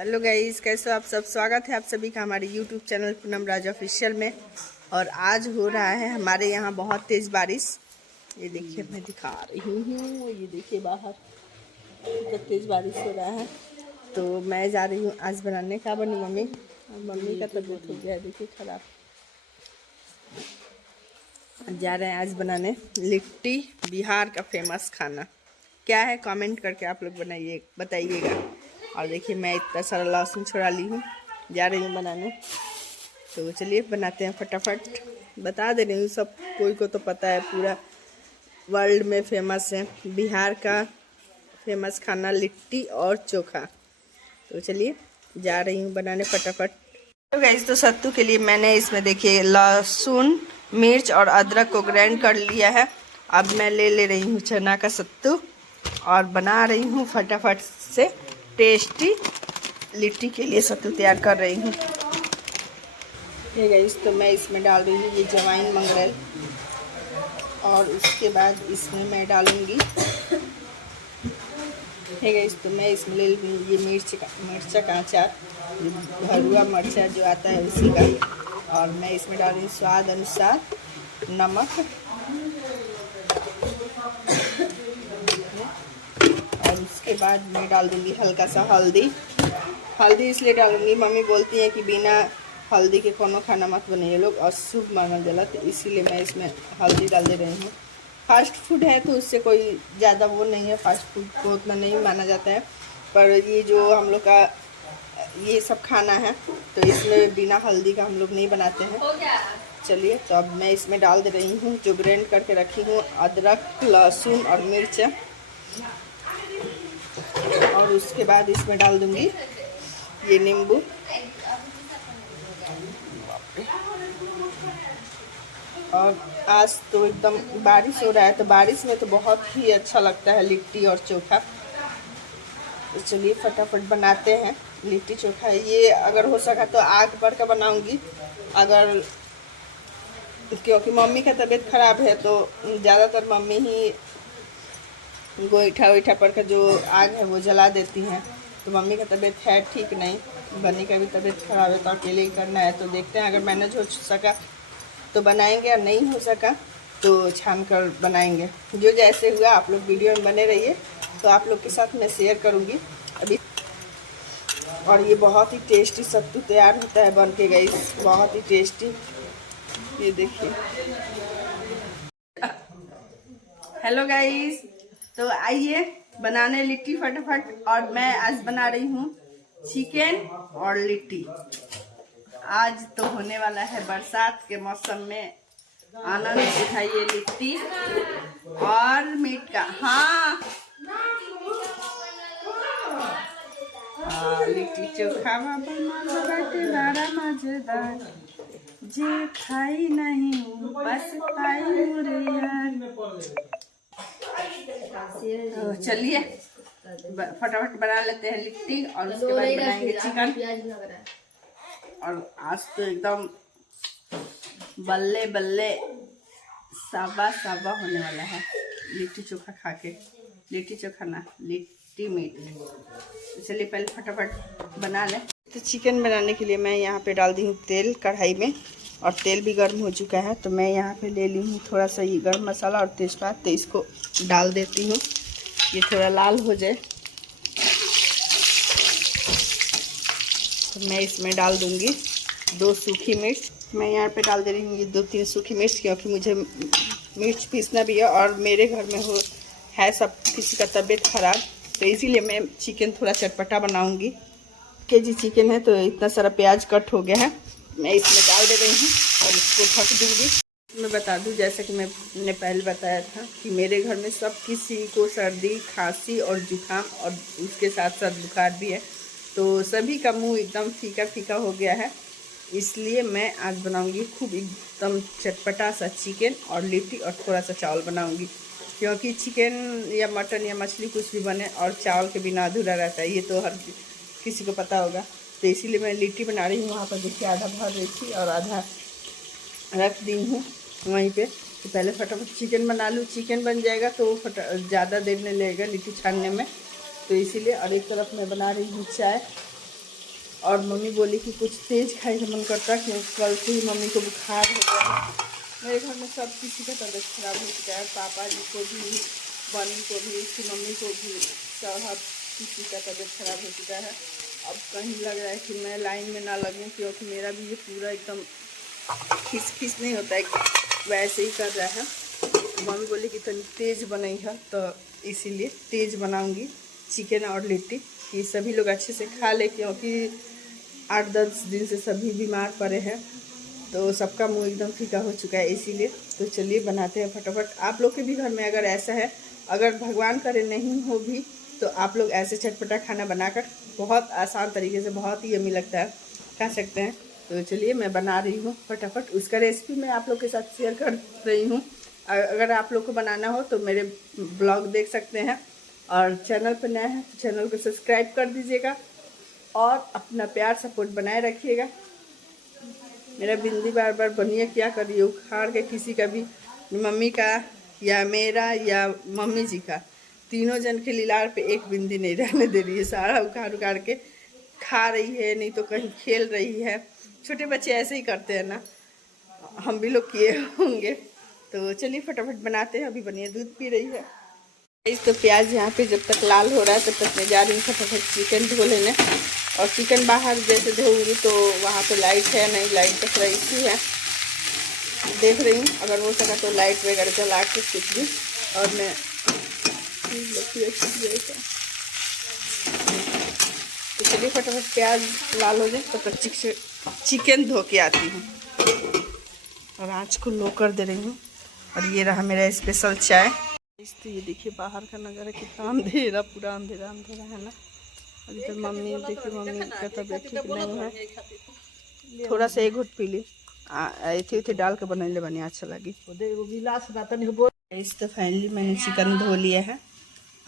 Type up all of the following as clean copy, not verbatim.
Hello guys, कैसे हो आप सब। स्वागत है आप सभी का हमारे यूट्यूब चैनल पूनम राज ऑफिशियल में। और आज हो रहा है हमारे यहाँ बहुत तेज़ बारिश। ये देखिए मैं दिखा रही हूँ, ये देखिए बाहर कितना तेज़ बारिश हो रहा है। तो मैं जा रही हूँ आज बनाने। का बनी मम्मी, और मम्मी का तबीयत हो गया है देखिए ख़राब। जा रहे हैं आज बनाने लिट्टी, बिहार का फेमस खाना। क्या है कमेंट करके आप लोग बताइएगा। और देखिए मैं इतना सारा लहसुन छुड़ा ली हूँ, जा रही हूँ बनाने। तो चलिए बनाते हैं फटाफट। बता दे रही हूँ, सब कोई को तो पता है, पूरा वर्ल्ड में फेमस है बिहार का फेमस खाना लिट्टी और चोखा। तो चलिए जा रही हूँ बनाने फटाफट। तो गाइस, तो सत्तू के लिए मैंने इसमें देखिए लहसुन, मिर्च और अदरक को ग्राइंड कर लिया है। अब मैं ले रही हूँ चना का सत्तू और बना रही हूँ फटाफट से टेस्टी लिट्टी के लिए सत्तू तैयार कर रही हूँ। ये गाइस, तो मैं इसमें डाल रही हूँ ये जवाइन मंगरेल, और उसके बाद इसमें मैं डालूँगी है गाइस, तो मैं इसमें ले रही हूँ ये मिर्चा का अचार, भरुआ मिर्चा जो आता है उसी का। और मैं इसमें डाल रही हूँ स्वाद अनुसार नमक, और उसके बाद मैं डाल दूँगी हल्का सा हल्दी। हल्दी इसलिए डालूँगी, मम्मी बोलती है कि बिना हल्दी के कोनो खाना मत बनाइए लोग, अशुभ माना जाला, तो इसीलिए मैं इसमें हल्दी डाल दे रही हूँ। फास्ट फूड है तो उससे कोई ज़्यादा वो नहीं है, फास्ट फूड को उतना नहीं माना जाता है। पर ये जो हम लोग का ये सब खाना है तो इसमें बिना हल्दी का हम लोग नहीं बनाते हैं। चलिए, तो अब मैं इसमें डाल दे रही हूँ जो ग्राइंड करके रखी हूँ अदरक, लहसुन और मिर्च। और उसके बाद इसमें डाल दूँगी ये नींबू। और आज तो एकदम बारिश हो रहा है, तो बारिश में तो बहुत ही अच्छा लगता है लिट्टी और चोखा। तो चलिए फटाफट बनाते हैं लिट्टी चोखा। ये अगर हो सका तो आग पर का बनाऊंगी, अगर क्योंकि मम्मी का तबीयत ख़राब है तो ज़्यादातर मम्मी ही गोईठा पर का जो आग है वो जला देती हैं। तो मम्मी का तबीयत है ठीक नहीं, बनी का भी तबीयत ख़राब है, तो अकेले ही करना है। तो देखते हैं अगर मैनेज हो सका तो बनाएंगे, और नहीं हो सका तो छान कर बनाएंगे। जो जैसे हुआ आप लोग वीडियो में बने रहिए, तो आप लोग के साथ मैं शेयर करूँगी अभी। और ये बहुत ही टेस्टी सत्तू तैयार होता है बन के गाइस, बहुत ही टेस्टी। ये देखिए। हेलो गाइस, तो आइए बनाने लिट्टी फटाफट। और मैं आज बना रही हूँ चिकन और लिट्टी। आज तो होने वाला है बरसात के मौसम में, आनंद उठाइए लिट्टी और मीट का। हाँ, लिट्टी चोखा बड़ा मजेदार, जे खाई नहीं बस पाई मोरे यार। तो चलिए फटाफट बना लेते हैं लिट्टी, और उसके बाद बनाएंगे चिकन। और आज तो एकदम बल्ले बल्ले साबा साबा होने वाला है लिट्टी चोखा खा के। लिट्टी चोखा ना, लिट्टी मीट। तो चलिए पहले फटाफट बना लें। तो चिकन बनाने के लिए मैं यहाँ पे डाल दी हूँ तेल कढ़ाई में, और तेल भी गर्म हो चुका है। तो मैं यहाँ पे ले ली हूँ थोड़ा सा ये गर्म मसाला और तेज़पात। तो इसको डाल देती हूँ, ये थोड़ा लाल हो जाए तो मैं इसमें डाल दूँगी 2 सूखी मिर्च। मैं यहाँ पे डाल दे रही हूँ ये 2-3 सूखी मिर्च, क्योंकि मुझे मिर्च पीसना भी है, और मेरे घर में है सब किसी का तबीयत ख़राब, तो इसीलिए मैं चिकन थोड़ा चटपटा बनाऊँगी। केजी चिकन है तो इतना सारा प्याज कट हो गया है, मैं इसमें डाल दे रही हूँ और इसको ढक दूँगी। मैं बता दूँ, जैसा कि मैंने पहले बताया था कि मेरे घर में सब किसी को सर्दी, खांसी और जुकाम, और उसके साथ साथ बुखार भी है। तो सभी का मुंह एकदम फीका फीका हो गया है, इसलिए मैं आज बनाऊंगी खूब एकदम चटपटा सा चिकन और लिट्टी, और थोड़ा सा चावल बनाऊंगी। क्योंकि चिकन या मटन या मछली कुछ भी बने और चावल के बिना अधूरा रहता है, ये तो हर किसी को पता होगा। तो इसीलिए मैं लिट्टी बना रही हूँ। वहाँ पर देखिए आधा भर रही थी और आधा रख दी हूँ वहीं पे। तो पहले फटाफट चिकन बना लूँ, चिकन बन जाएगा तो ज़्यादा देर नहीं लगेगा लिट्टी छानने में। तो इसीलिए, और एक तरफ मैं बना रही हूँ चाय। और मम्मी बोली कि कुछ तेज़ खाने का मन करता है क्योंकि कल से ही मम्मी को बुखार हो गया है। मेरे घर में सब किसी का तबीयत खराब हो चुका है, पापा जी को भी, बनी को भी, उसकी मम्मी को भी, सब किसी का तबीयत खराब हो चुका है। अब कहीं लग रहा है कि मैं लाइन में ना लगूं क्योंकि मेरा भी ये पूरा एकदम खिस नहीं होता है, वैसे ही कर रहा है। मम्मी बोली कि तनी तेज़ बनाई है, तो इसीलिए तेज़ बनाऊंगी चिकन और लिट्टी कि सभी लोग अच्छे से खा ले, क्योंकि 8-10 दिन से सभी बीमार पड़े हैं, तो सबका मुंह एकदम फीका हो चुका है इसीलिए। तो चलिए बनाते हैं फटाफट। आप लोग के भी घर में अगर ऐसा है, अगर भगवान करे नहीं हो भी, तो आप लोग ऐसे चटपटा खाना बनाकर बहुत आसान तरीके से, बहुत ही यम्मी लगता है, खा सकते हैं। तो चलिए मैं बना रही हूँ फटाफट, उसका रेसिपी मैं आप लोग के साथ शेयर कर रही हूँ। अगर आप लोग को बनाना हो तो मेरे ब्लॉग देख सकते हैं, और चैनल पर नया है तो चैनल को सब्सक्राइब कर दीजिएगा और अपना प्यार सपोर्ट बनाए रखिएगा। मेरा बिंदी बार बार बनिए क्या करिए उखाड़ के, किसी का भी, मम्मी का या मेरा या मम्मी जी का, तीनों जन के लीलार पे एक बिंदी नहीं रहने दे रही है, सारा उखाड़ के खा रही है, नहीं तो कहीं खेल रही है। छोटे बच्चे ऐसे ही करते हैं ना, हम भी लोग किए होंगे। तो चलिए फटाफट बनाते हैं। अभी बनिए दूध पी रही है। इस तो प्याज यहाँ पे जब तक लाल हो रहा है तब तक मैं जा रही हूँ फटाफट चिकन धो लेने। और चिकन बाहर जैसे धोऊंगी तो वहाँ पे लाइट है नहीं, लाइट का थोड़ा इशू है, देख रही हूँ। अगर हो सका तो लाइट वगैरह जला के कुछ भी, और मैं तो चलिए फटाफट प्याज लाल हो जाए तब तक चिकन धो के आती हूँ। और आँच को लो कर दे रही हूँ। और ये रहा मेरा स्पेशल चाय। तो ये देखिए बाहर का नज़ारा कितना अंधेरा, पूरा अंधेरा अंधेरा है ना। अभी तक मम्मी देखिए, मम्मी का तबीयत ठीक नहीं है, थोड़ा सा एक घुट पी ली, एथी डाल के बनैले बनी, अच्छा लगी। इस तो फाइनली मैंने चिकन धो लिया है,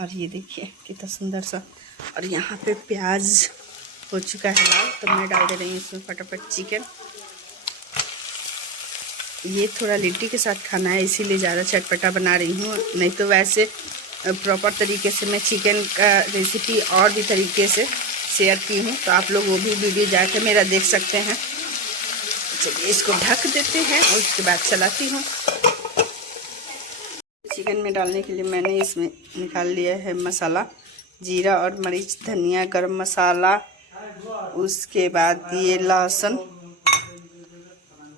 और ये देखिए कितना सुंदर सा। और यहाँ पे प्याज हो चुका है लाल, तो मैं डाल दे रही हूँ इसमें फटाफट चिकन। ये थोड़ा लिट्टी के साथ खाना है इसीलिए ज़्यादा चटपटा बना रही हूँ, नहीं तो वैसे प्रॉपर तरीके से मैं चिकन का रेसिपी और भी तरीके से शेयर की हूँ, तो आप लोग वो भी वीडियो जाके मेरा देख सकते हैं। चलिए इसको ढक देते हैं और उसके बाद चलाती हूँ। चिकन में डालने के लिए मैंने इसमें निकाल लिया है मसाला, जीरा और मरीच, धनिया, गरम मसाला, उसके बाद ये लहसुन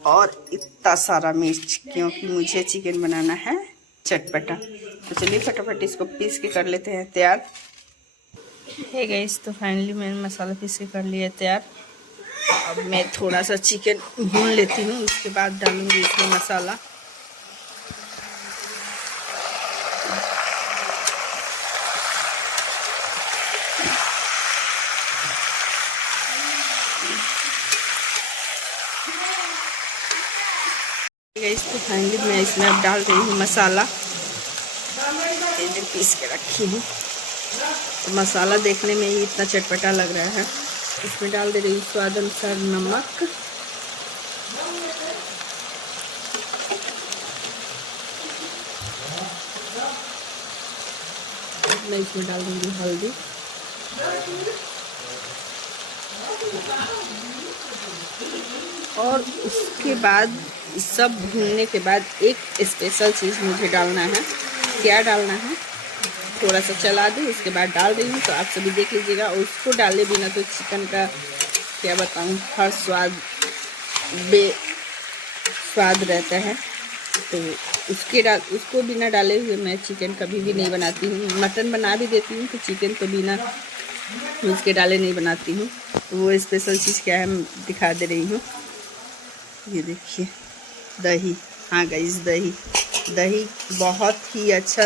और इतना सारा मिर्च, क्योंकि मुझे चिकन बनाना है चटपटा। तो चलिए फटाफट इसको पीस के कर लेते हैं तैयार। है गाइस, तो फाइनली मैंने मसाला पीस के कर लिया तैयार। अब मैं थोड़ा सा चिकन भून लेती हूँ, उसके बाद डालूंगी इसमें मसाला। तो फाइनली मैं इसमें अब डाल रही हूँ मसाला, पीस के रखी हूँ। तो मसाला देखने में ही इतना चटपटा लग रहा है। इसमें डाल दे रही हूँ स्वाद अनुसार नमक, मैं इसमें डाल दूँगी हल्दी, और उसके बाद सब भूनने के बाद एक स्पेशल चीज़ मुझे डालना है। क्या डालना है, थोड़ा सा चला दूँ, उसके बाद डाल रही हूँ, तो आप सभी देख लीजिएगा। और उसको डाले बिना तो चिकन का क्या बताऊँ, हर स्वाद बेस्वाद रहता है। तो उसको बिना डाले हुए मैं चिकन कभी भी नहीं बनाती हूँ। मटन बना भी देती हूँ तो चिकन तो बिना उसके डाले नहीं बनाती हूँ। तो वो स्पेशल चीज़ क्या है दिखा दे रही हूँ। ये देखिए दही, हाँ गाइस दही बहुत ही अच्छा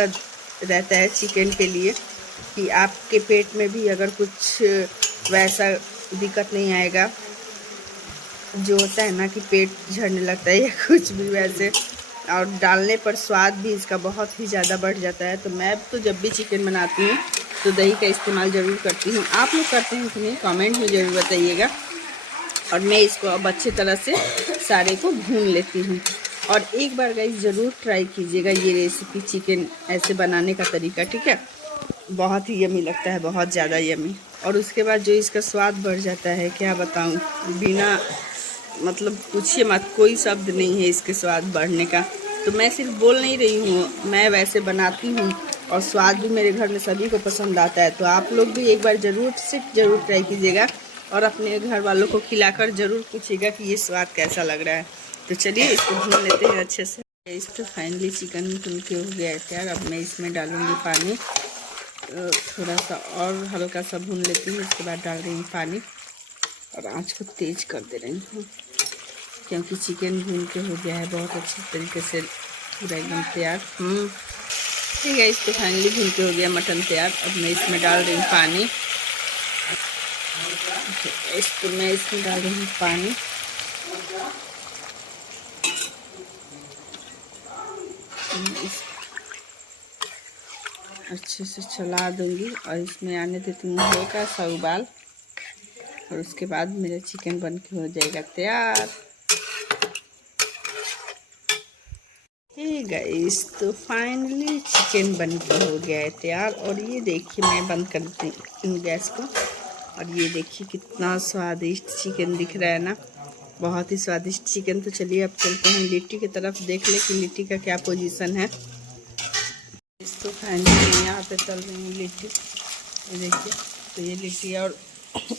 रहता है चिकन के लिए, कि आपके पेट में भी अगर कुछ वैसा दिक्कत नहीं आएगा, जो होता है ना कि पेट झड़ने लगता है या कुछ भी वैसे, और डालने पर स्वाद भी इसका बहुत ही ज़्यादा बढ़ जाता है। तो मैं तो जब भी चिकन बनाती हूँ तो दही का इस्तेमाल ज़रूर करती हूँ। आप लोग करते हैं कि नहीं, कमेंट में ज़रूर बताइएगा। और मैं इसको अब अच्छी तरह से सारे को भून लेती हूँ। और एक बार गाइस ज़रूर ट्राई कीजिएगा ये रेसिपी, चिकन ऐसे बनाने का तरीका, ठीक है। बहुत ही यमी लगता है, बहुत ज़्यादा यमी। और उसके बाद जो इसका स्वाद बढ़ जाता है, क्या बताऊं, बिना मतलब पूछिए मत, कोई शब्द नहीं है इसके स्वाद बढ़ने का। तो मैं सिर्फ बोल नहीं रही हूँ, मैं वैसे बनाती हूँ और स्वाद भी मेरे घर में सभी को पसंद आता है। तो आप लोग भी एक बार ज़रूर ट्राई कीजिएगा और अपने घर वालों को खिलाकर ज़रूर पूछिएगा कि ये स्वाद कैसा लग रहा है। तो चलिए इसको भून लेते हैं अच्छे से। इसको फाइनली चिकन भून के हो गया है तैयार। अब मैं इसमें डालूँगी पानी, थोड़ा सा और हल्का सा भून लेती हूँ। इसके बाद डाल रही हूँ पानी और आँच को तेज़ कर दे रही हूँ, क्योंकि चिकन भून के हो गया है बहुत अच्छी तरीके से पूरा एकदम तैयार। ठीक है, इसको फाइनली भून के हो गया मटन तैयार। अब मैं इसमें डाल रही हूँ पानी। इसको मैं इसमें डाल रही हूँ पानी। अच्छे से चला दूंगी और इसमें आने देती हूँ हल्का सा उबाल, और उसके बाद मेरा चिकन बन के हो जाएगा तैयार। हे गाइस, तो फाइनली चिकन बन के हो गया है तैयार। और ये देखिए, मैं बंद कर देती हूँ गैस को, और ये देखिए कितना स्वादिष्ट चिकन दिख रहा है ना, बहुत ही स्वादिष्ट चिकन। तो चलिए अब चलते हैं लिट्टी की तरफ, देख ले कि लिट्टी का क्या पोजीशन है। इसको फाइनली यहाँ पे तल रही हूँ लिट्टी, ये देखिए। तो ये लिट्टी और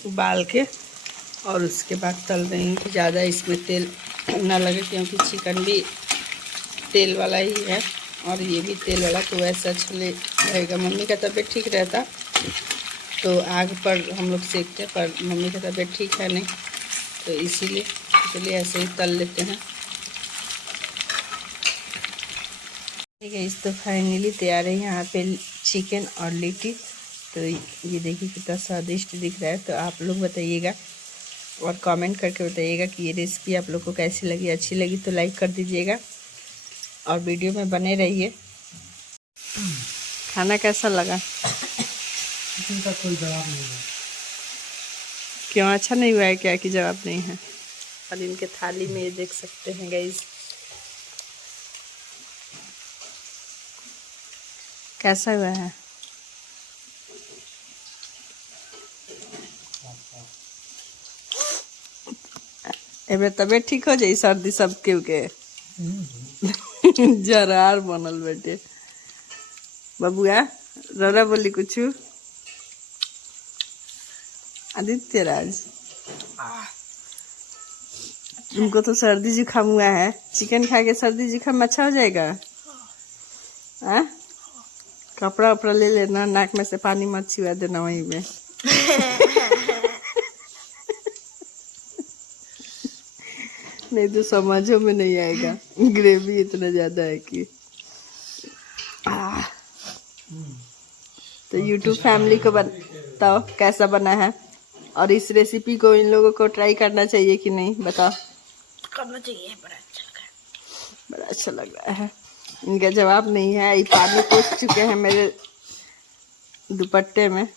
उबाल के और उसके बाद तल रही हूँ कि ज़्यादा इसमें तेल ना लगे, क्योंकि चिकन भी तेल वाला ही है और ये भी तेल वाला, तो वैसा अच्छा रहेगा। मम्मी का तबीयत ठीक रहता तो आग पर हम लोग सेकते, पर मम्मी का तबीयत ठीक है नहीं, तो इसीलिए चलिए ऐसे ही तल लेते हैं। ठीक है, इस तो फाइनली तैयार है यहाँ पे चिकन और लिट्टी। तो ये देखिए कितना स्वादिष्ट दिख रहा है। तो आप लोग बताइएगा और कमेंट करके बताइएगा कि ये रेसिपी आप लोग को कैसी लगी। अच्छी लगी तो लाइक कर दीजिएगा और वीडियो में बने रहिए। खाना कैसा लगा? इनका कोई जवाब नहीं है। क्यों, अच्छा नहीं हुआ है क्या कि जवाब नहीं है? और इनके थाली में ये देख सकते हैं गाइस, कैसा हुआ है। एबे तबीयत ठीक हो जाई, सर्दी सब के जरार बनल बेटे। बबुआ रौरा बोली कुछ? आदित्य राज, तुमको तो सर्दी जुकाम हुआ है, चिकन खा के सर्दी जुकाम अच्छा हो जाएगा? हाँ, कपड़ा उपड़ा ले लेना, नाक में से पानी मत छिवा देना वहीं में। नहीं तो समझो में नहीं आएगा, ग्रेवी इतना ज्यादा है कि। तो YouTube फैमिली को बताओ कैसा बना है, और इस रेसिपी को इन लोगों को ट्राई करना चाहिए कि नहीं, बताओ। करना चाहिए, बड़ा अच्छा लगा है। बड़ा अच्छा लग रहा है। इनका जवाब नहीं है। ये पानी पोंछ चुके हैं मेरे दुपट्टे में।